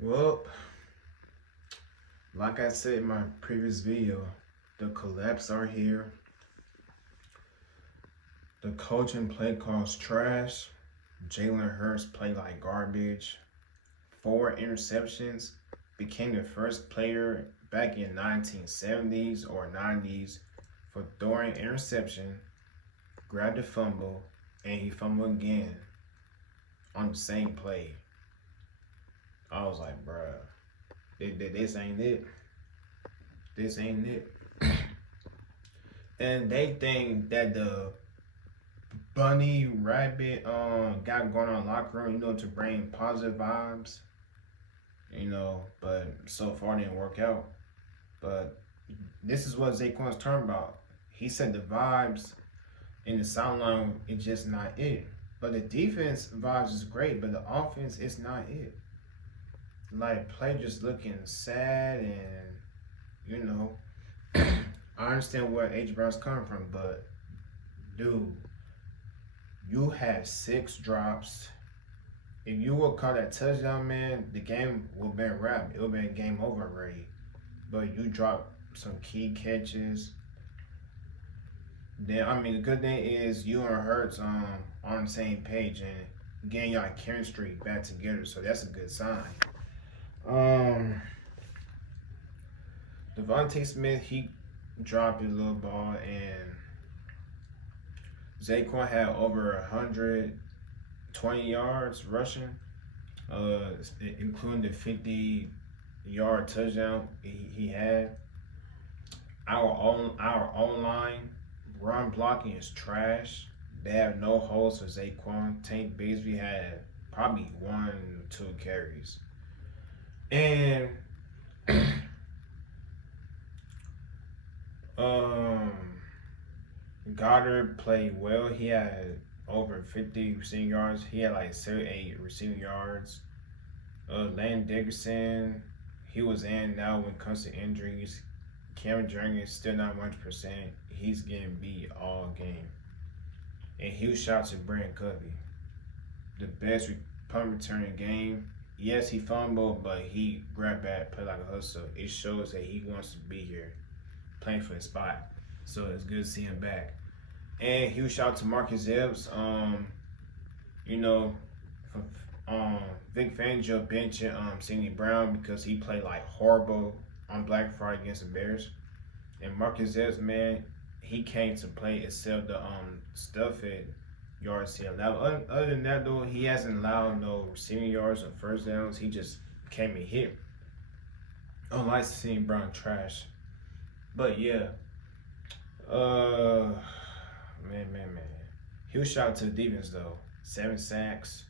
Well, like I said in my previous video, the collapse are here. The coach and play calls trash. Jalen Hurts played like garbage. 4 interceptions. Became the first player back in 1970s or 90s for throwing interception, grabbed the fumble, and he fumbled again on the same play. I was like, bruh, this ain't it. This ain't it. And they think that the bunny rabbit got going on in the locker room, to bring positive vibes, but so far it didn't work out. But this is what Zaquan's talking about. He said the vibes in the sideline it's just not it. But the defense vibes is great, but the offense is not it. Like play just looking sad and I understand where H. Brown's coming from, but dude, you had 6 drops. If you would call that touchdown, man, the game would have been wrapped. It would have been game over already. But you dropped some key catches. Then the good thing is you and Hurts on the same page and getting y'all chemistry back together, so that's a good sign. Devontae Smith, he dropped his little ball, and Zaquan had over 120 yards rushing, including the 50-yard touchdown he had. Our own line run blocking is trash. They have no holes for Zaquan. Tank Bigsby had probably 1 or 2 carries. And Goddard played well. He had over 50 receiving yards. He had like 78 receiving yards. Landon Dickerson, he was in now when it comes to injuries. Cameron Jenkins still not 100%. He's getting beat all game. And huge shout to Brandon Covey, the best punt returning game. Yes, he fumbled, but he grabbed back, played like a hustle. It shows that he wants to be here, playing for his spot. So it's good to see him back. And huge shout out to Marcus Epps. Vic Fangio benching Sidney Brown because he played like horrible on Black Friday against the Bears. And Marcus Epps, man, he came to play except the stuff at yards he allowed. Other than that, though, he hasn't allowed no receiving yards or first downs. He just came and hit. Unlike seeing Brown trash. But yeah. Man. Huge shout out to the defense though. 7 sacks.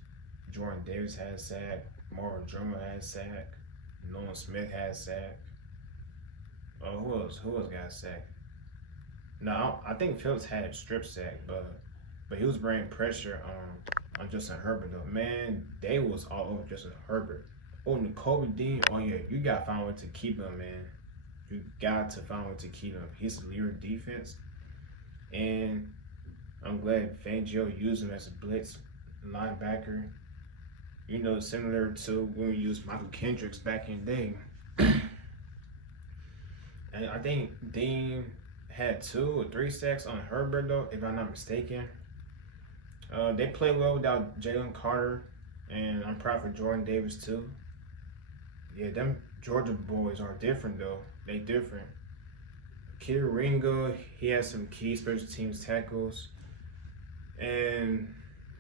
Jordan Davis had a sack. Marvin Drummer had a sack. Nolan Smith had a sack. Who else got a sack? No, I think Phillips had a strip sack, but he was bringing pressure on Justin Herbert though. Man, they was all over Justin Herbert. Oh, N'Kobe Dean. Oh yeah, you got to find a way to keep him, man. You got to find a way to keep him. He's the leader of defense, and I'm glad Fangio used him as a blitz linebacker. Similar to when we used Michael Kendricks back in the day. And I think Dean had 2 or 3 sacks on Herbert though, if I'm not mistaken. They played well without Jalen Carter, and I'm proud for Jordan Davis too. Yeah, them Georgia boys are different though. They different. Kid Ringo, he has some key special teams tackles. And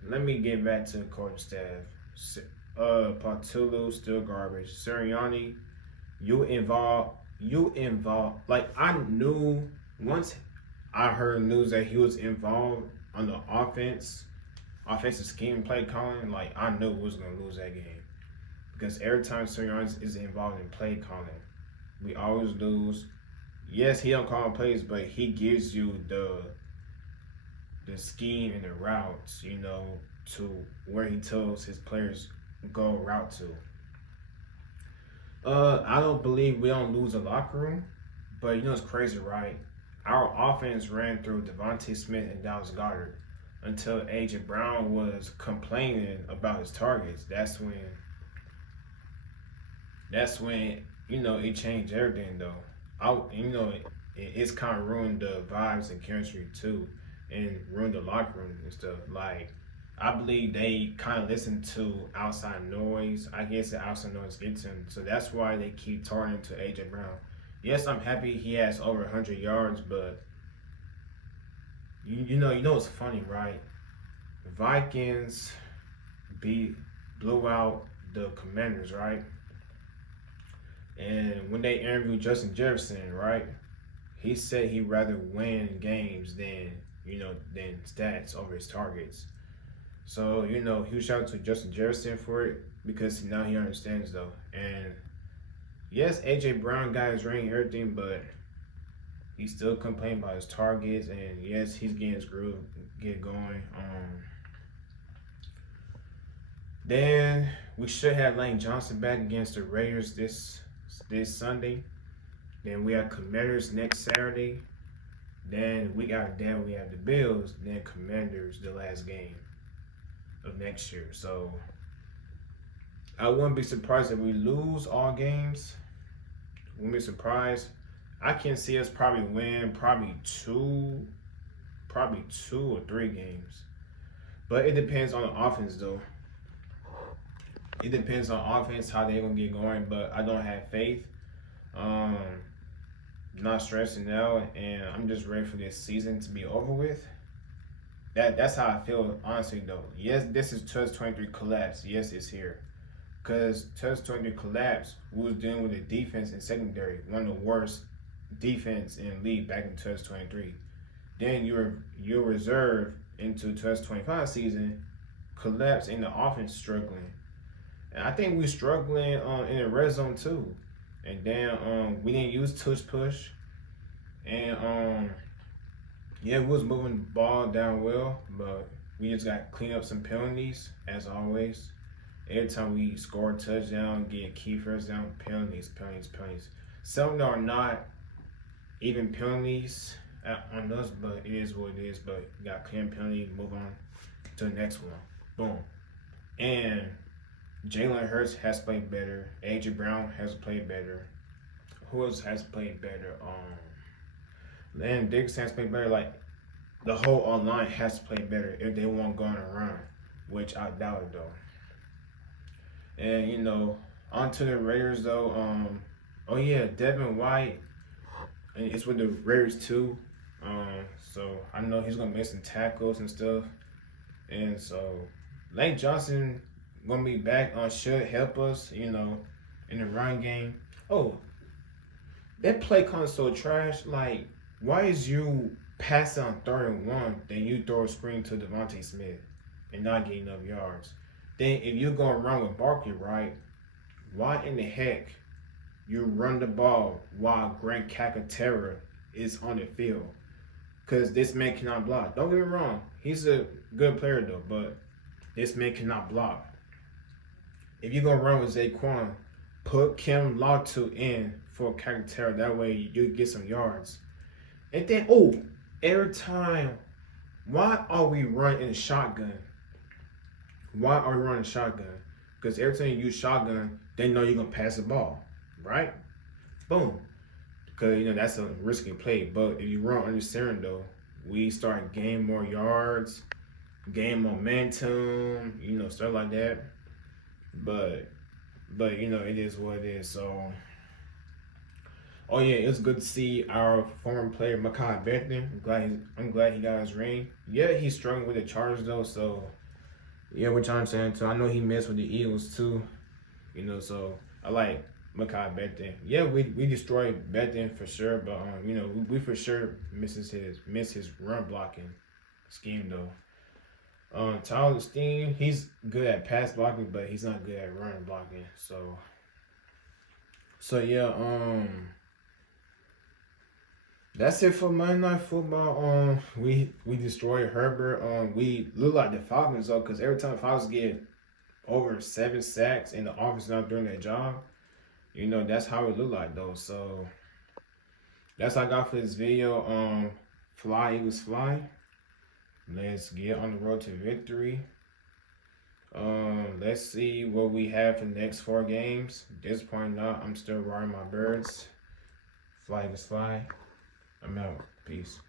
let me get back to the coaching staff. Patulu, still garbage. Sirianni, you involved. Like, I knew once I heard news that he was involved on the offensive scheme play calling, like, I knew we was going to lose that game. Because every time Sirianni is involved in play calling, we always lose. Yes, he don't call plays, but he gives you the scheme and the routes, to where he tells his players go route to. I don't believe we don't lose the locker room, but it's crazy, right? Our offense ran through Devontae Smith and Dallas Goedert until Agent Brown was complaining about his targets. That's when that's when it changed everything though. It's kind of ruined the vibes and chemistry too, and ruined the locker room and stuff. Like I believe they kind of listen to outside noise. I guess the outside noise gets him, so that's why they keep targeting to AJ Brown. Yes, I'm happy he has over 100 yards, but you know what's funny, right? Vikings beat blew out the Commanders, right? And when they interviewed Justin Jefferson, right, he said he'd rather win games than stats over his targets. So huge shout out to Justin Jefferson for it because now he understands though. And yes, AJ Brown got his ring and everything, but he's still complaining about his targets. And yes, he's getting his groove get going. Then we should have Lane Johnson back against the Raiders this Sunday. Then we have Commanders next Saturday. Then we have the Bills. Then Commanders the last game of next year. So I wouldn't be surprised if we lose all games. Wouldn't be surprised. I can see us probably win two or three games. But it depends on the offense though. It depends on offense how they're gonna get going, but I don't have faith. Um, not stressing out, and I'm just ready for this season to be over with. That's how I feel honestly though. Yes, this is 2023 collapse. Yes, it's here. Because 2023 collapse, we was dealing with a defense and secondary, one of the worst defense in the league back in 2023. Then your reserve into 2025 season collapse and the offense struggling. And I think we're struggling in the red zone too. And then we didn't use touch push. And yeah, we was moving the ball down well, but we just got to clean up some penalties as always. Every time we score a touchdown, get key first down, penalties. Some of them are not even penalties on us, but it is what it is. But we got clean penalty, move on to the next one. Boom. And Jalen Hurts has played better. AJ Brown has played better. Who else has played better? Landon Dixon has played better. Like the whole online has to play better if they want going around, which I doubt it though. And on to the Raiders though. Oh yeah, Devin White, and it's with the Raiders too. So I know he's gonna make some tackles and stuff. And so Lane Johnson gonna be back on should help us, in the run game. Oh, that play call is so trash. Like, why is you passing on 3rd and 1, then you throw a screen to Devontae Smith and not get enough yards? Then if you're gonna run with Barkley, right? Why in the heck you run the ball while Grant Calcaterra is on the field? Because this man cannot block. Don't get me wrong, he's a good player though, but this man cannot block. If you're gonna run with Zaquan, put Kim Latu in for Calcaterra. That way you get some yards. And then every time, why are we running shotgun? Why are we running shotgun? Because every time you use shotgun, they know you're gonna pass the ball, right? Boom. Because that's a risky play. But if you run under center though, we start gaining more yards, gain momentum, stuff like that. But it is what it is. So oh yeah, it's good to see our former player Mekhi Becton. I'm glad he got his ring. Yeah, he's struggling with the Chargers though, so yeah, which I'm saying too. I know he messed with the Eagles too. So I like Mekhi Becton. Yeah, we destroyed Becton for sure, but we for sure miss his run blocking scheme though. Tyler Steen, he's good at pass blocking, but he's not good at run blocking. So yeah, that's it for Monday Night Football. We destroyed Herbert. We look like the Falcons though, because every time Falcons get over 7 sacks and the offense not doing their job, that's how it look like though. So that's all I got for this video. Fly Eagles fly. Let's get on the road to victory. Let's see what we have for the next 4 games. At this point, not. I'm still riding my birds. Fly is fly. I'm out. Peace.